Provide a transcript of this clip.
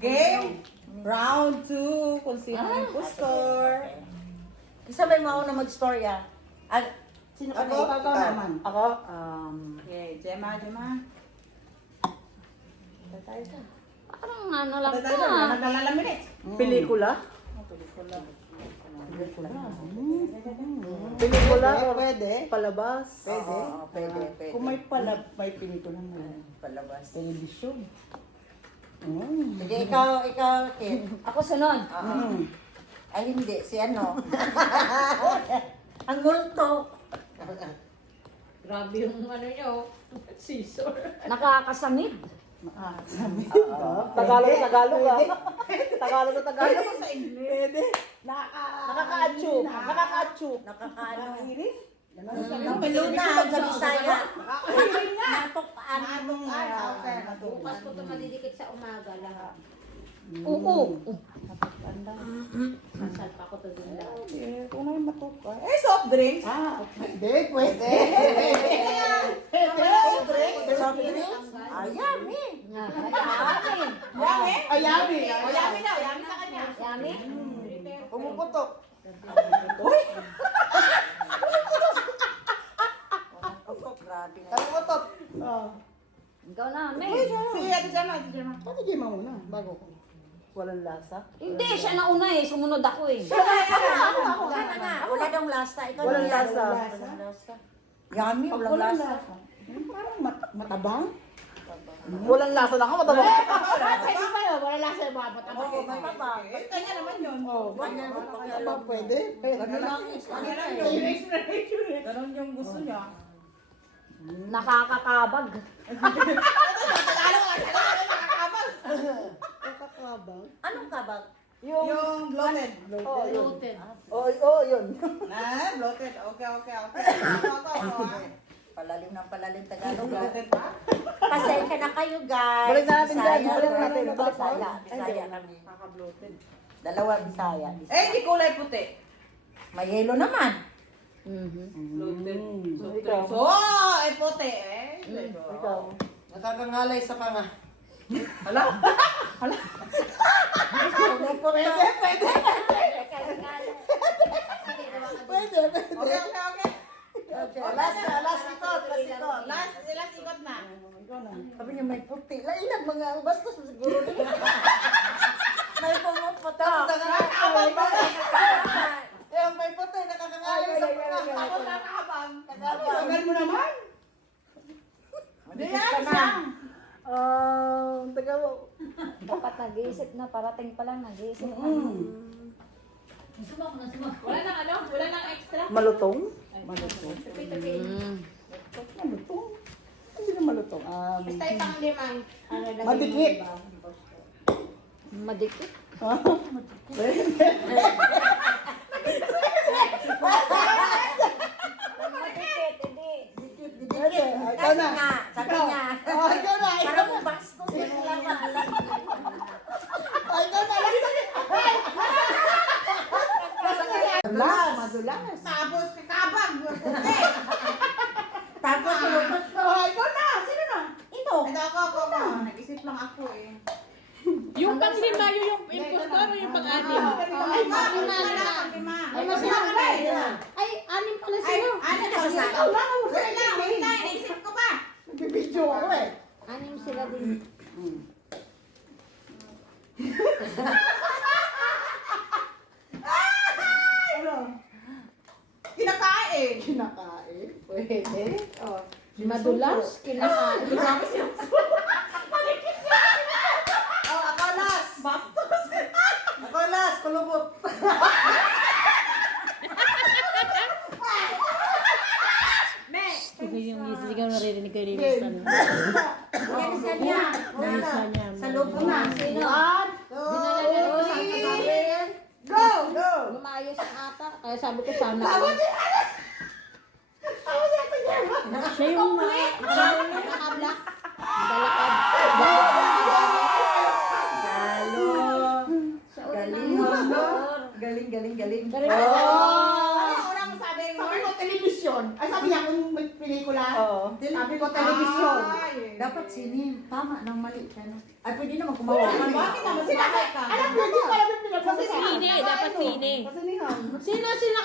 Game! Round 2. Kung sino ang impostor. Isa ba yung mauna mag-story sino ka Ako, na? ako naman. Ako? Okay, Gemma. Tatay ka. Parang ano lang Tayo ka. na, naglalalaminit. Pelikula? Pelikula. Pelikula or Pwede. palabas? Pwede. Oo, pwede. Kung may pelikula mo. palabas. Television. Sige, ikaw, Kit. Ako sunod. Ay, hindi. Si ano? Ang multo. Grabe yung ano nyo. Scissor. Nakakasamid. Tagalog ka. Tagalog. Sa English. Pwede. Nakaka-atsu. Nakakahiring. Ang Piluna, ang Bisaya. Nakakahiring nga. Natukpaan. Bukas ko ito madidikit sa umaga lahat. Oo. Kasal pa ko ito din lahat. Kung na yung matuka. Soft drinks. Pwede. Pwede. Soft drinks. Soft drinks? Yummy. Yummy daw. Yummy sa kanya. Yummy? Pumuputok. Grabe na. Pumuputok. Ikaw na, May. Si Ate Gemma. Pati Gemma muna. Bago ko. Walang lasa? Hindi, siya nauna eh. Sumunod ako eh. Wala daw lasa. Ikaw Walang na yan. lasa. Walang lasa. Yummy, walang lasa. Parang matabang. Walang lasa na ako, matabang. Pwede ba yun? Wala lasa yung mga batang. Oo, matabang. Kanya naman yun. Kanya naman, pakialam. Pwede. Ano lang, Ganon yung gusto niya. Nakakakabag. Kakabang. Anong kabag? Yung bloated. Bloated. Yun. Bloated. Okay. Palalim ng palalim Tagalog. Bloated pa? Pasensya na kayo, guys. Balik natin dyan. Balik Bisaya, natin. Bisaya kami. Kaka-bloated. Dalawa Bisaya. Hindi kulay puti. May yelo naman. Bloated. Ikaw. Puti. Ikaw. Nakakangalay sa panga. Hala? Pwede. Okay. Last ikot. Last ikot na. Sabi niya may puti. Lailag mga bastos siguro. May pumuputo. May puti. Nakakangalay sa panga. Ako nakakabang. Tagal mo naman. Dapat nag-iisip na. Parating pa lang nag-iisip na. Wala nang ano? Wala nang extra? Malutong? Malutong. Tabi-tabi. Malutong? Hindi na malutong. Basta isang limang. Madikit. Madikit. Madikit, hindi. Ikaw na. Sabi niya. Ikaw na. Parang bastos. Hindi lang alam. Ikaw na. Madulas. Tapos kakabang. Tapos sulukot ko. Ikaw na. Sino na? Ito. Ako. Nag-isip lang ako eh. Yung panglima yung impostor o yung pang-anim? Ay, masama na eh. Ay, anim pala sila. Ano ka sa ikaw lang? Wait lang. Naisip ko pa. Nagbibidyo ako eh. Anim sila din. Kinakain. Pwede. Madulas, kinakain. Ako last. Bastos. Ako last. Kulubot. Yung isigaw naririnig kayo ni Miss ano. Yan siya niya. Sa loob ko na. Sino? Dinala niya ito sa kagabi. Go. Lumayos ang ata. Kaya sabi ko sana. Siya yung nakablock. Dalakad. Galing. Ano unang sabi mo? Sabi ko television. Ay, sabi niya kung may pelikula. Oo. Sabi ko television. Dapat sini. Tama nang mali ka na. Ay, pwede naman kumawa ka. Bakit naman sinabi ka? Alam mo, hindi ko alam yung pinagsasabi. Sine, dapat sine. Pasinihan. Sino sila